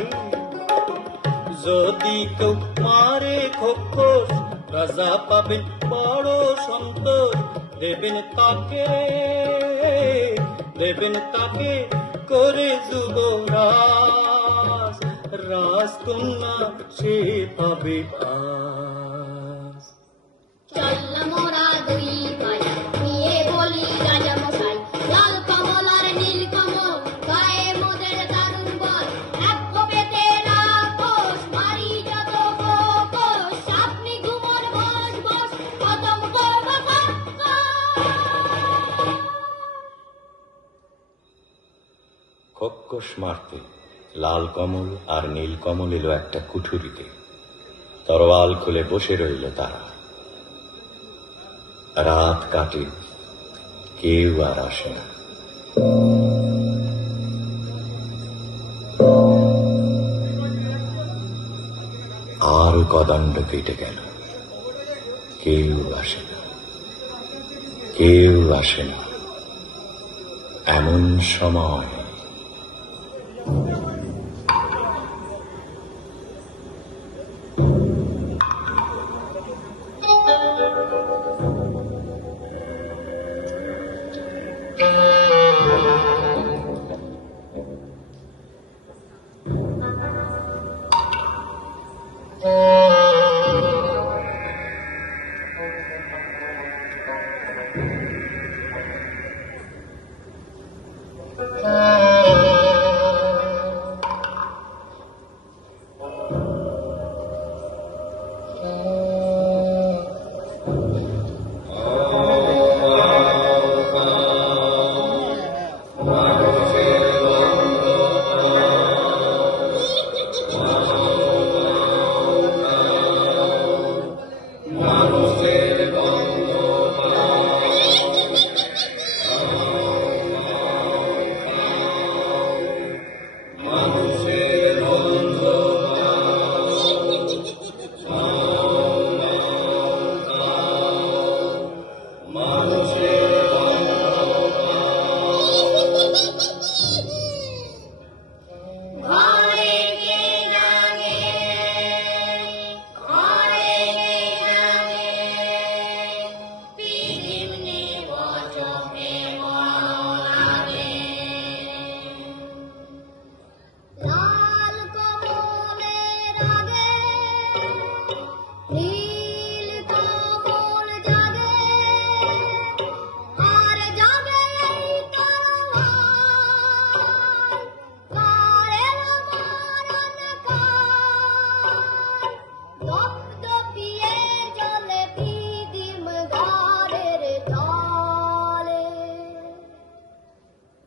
ভাই। যদি কেউ মারে খোকস, রাজা পাবেন বড় সন্তোষ। দেবেন তাকে করে যুবরাজ, রাজকন্যা সে পাবে আজ। চললাম মোরা দুই ভাই, নিয়ে বলি রাজা মশাই, লাল কমল আর নীল কমল, গায়ে মোদের দারুণ বল। এক কোপেতে রাক্ষস, মারি যত খোকস, আপনি ঘুমোর বস বস, খতম করবো খোকস মারতে লাল কমল আর নীল কমল এলো একটা কুঠুরিতে। তরোয়াল খুলে বসে রইল তারা। রাত কাটে, কেউ আর আসে না। আরো কদণ্ড কেটে গেল, কেউ আসে না, কেউ আসে না। এমন সময়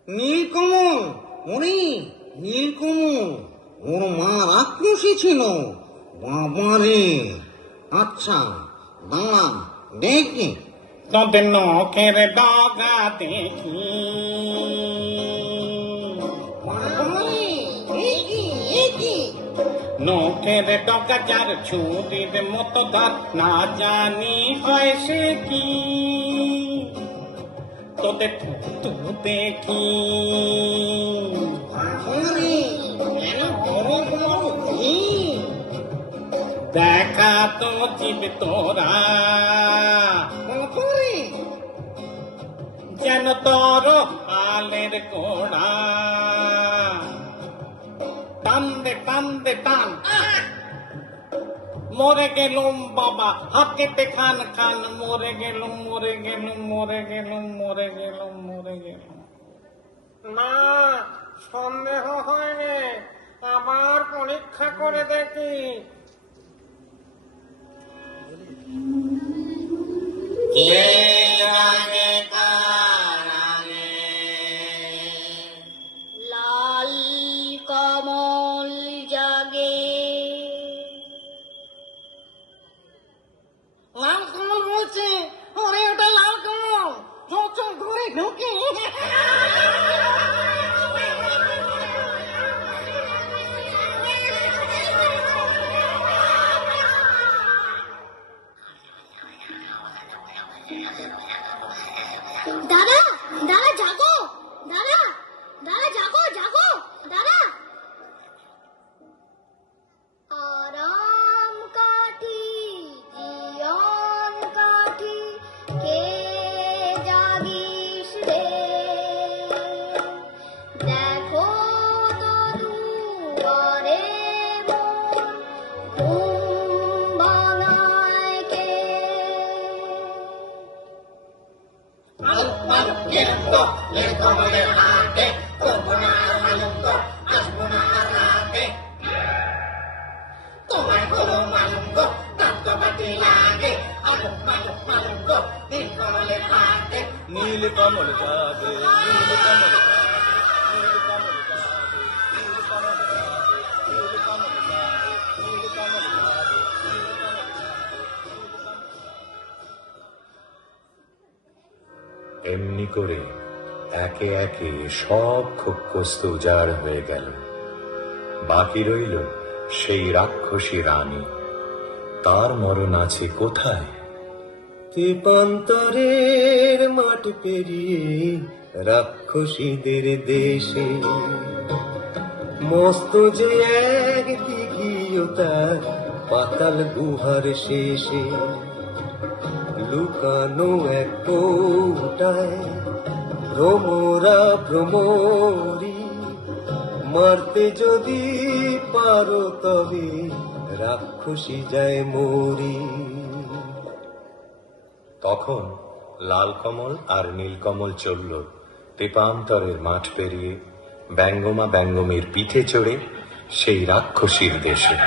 নীলকমল, ওরে নীলকমল, ওর মা রাক্ষসী ছিল। বাবারে, আচ্ছা দাঁড়ান দেখি। তোদের নখের ডগা দেখি, বাবারে, এ কি? নখের ডগা যার ছুরির মতো ধার, না জানি হয় সে কি। তোদের থুতু দেখি, বাবারে, কেন বড় বড় জিভ? দেখা তো জীব তোরা, বাবারে, যেন তোর আলের গোড়া। টান দে টান দে টান, মরে গেলুম বাবা হাকেতে খান খান, মরে গেলুম মরে গেলুম মরে গেলুম মরে গেলুম মরে গেলুম। না, সন্দেহ হয়নি, আবার পরীক্ষা করে দেখি। লাল কমল জাগে। লাল কমল বলছে, ওরে ওটা লাল কমল, চল চল ঘরে ঢুকে। কমল যাবে, নীল কমল যাবে, নীল কমল যাবে, নীল কমল যাবে, নীল কমল যাবে, নীল কমল যাবে, নীল কমল যাবে। এমনি করে একে একে সব ক্ষোভগ্রস্ত উজাড় হয়ে গেল। বাকি রইল সেই রাক্ষসী রানী। তার মরণ আছে কোথায়? তেপান্তরের মাঠ পেরিয়ে রাক্ষসীদের দেশে, মস্ত যে এক দিঘিও তার পাতাল গুহার শেষে, লুকানো এক কৌটায় ভ্রমরা ভ্রমরি, মারতে যদি পারো তবে রাক্ষসী যায় মরি। তখন লাল কমল আর নীলকমল চলল তেপান্তরের মাঠ পেরিয়ে, ব্যঙ্গমা ব্যঙ্গমীর পিঠে চড়ে সেই রাক্ষসীর দেশে।